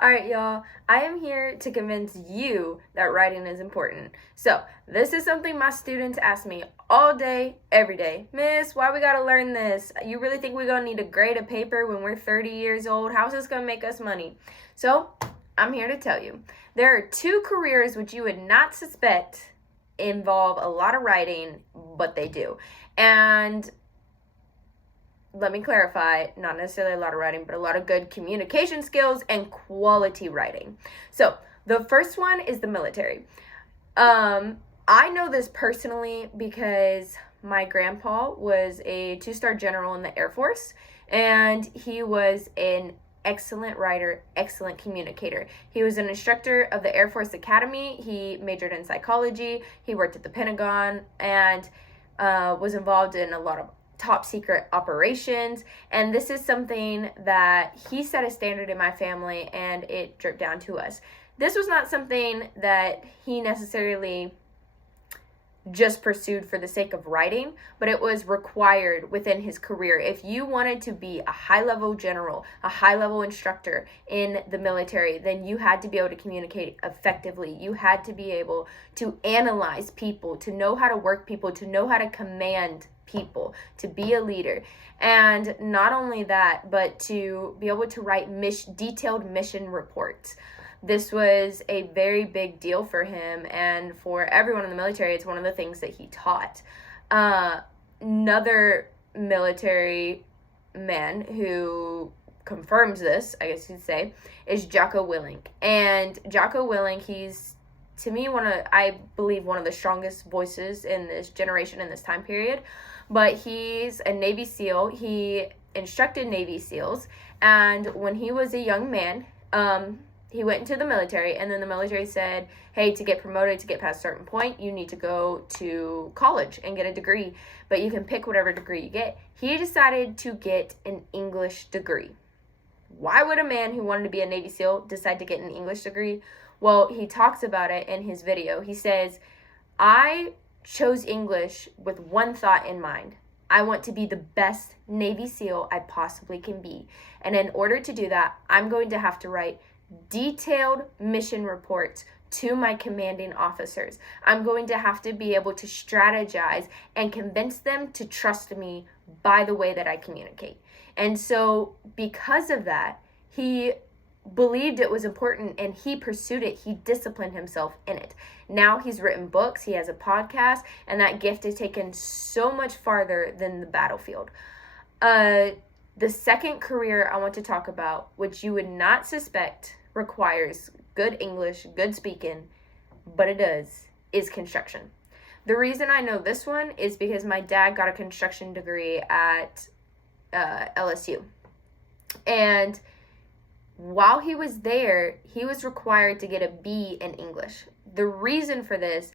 Alright, y'all, I am here to convince you that writing is important. So, this is something my students ask me all day, every day. Miss, why we gotta learn this? You really think we're gonna need to grade a paper when we're 30 years old? How's this gonna make us money? So, I'm here to tell you. There are two careers which you would not suspect involve a lot of writing, but they do. And let me clarify, not necessarily a lot of writing, but a lot of good communication skills and quality writing. So the first one is the military. I know this personally because my grandpa was a 2-star general in the Air Force, and he was an excellent writer, excellent communicator. He was an instructor of the Air Force Academy. He majored in psychology. He worked at the Pentagon and was involved in a lot of top secret operations. And this is something that he set a standard in my family, and it dripped down to us. This was not something that he necessarily just pursued for the sake of writing, but it was required within his career. If you wanted to be a high-level general, a high-level instructor in the military, then you had to be able to communicate effectively. You had to be able to analyze people, to know how to work people, to know how to command people, to be a leader. And not only that, but to be able to write detailed mission reports. This was a very big deal for him, and for everyone in the military, it's one of the things that he taught. Another military man who confirms this, I guess you'd say, is Jocko Willink. And Jocko Willink, he's, to me, I believe one of the strongest voices in this generation, in this time period. But he's a Navy SEAL. He instructed Navy SEALs, and when he was a young man, he went into the military, and then the military said, hey, to get promoted, to get past a certain point, you need to go to college and get a degree, but you can pick whatever degree you get. He decided to get an English degree. Why would a man who wanted to be a Navy SEAL decide to get an English degree? Well, he talks about it in his video. He says, I chose English with one thought in mind. I want to be the best Navy SEAL I possibly can be. And in order to do that, I'm going to have to write detailed mission reports to my commanding officers. I'm going to have to be able to strategize and convince them to trust me by the way that I communicate. And so because of that, he believed it was important and he pursued it. He disciplined himself in it. Now he's written books, he has a podcast, and that gift is taken so much farther than the battlefield. The second career I want to talk about, which you would not suspect requires good English, good speaking, but it does, is construction. The reason I know this one is because my dad got a construction degree at LSU. And while he was there, he was required to get a B in English. The reason for this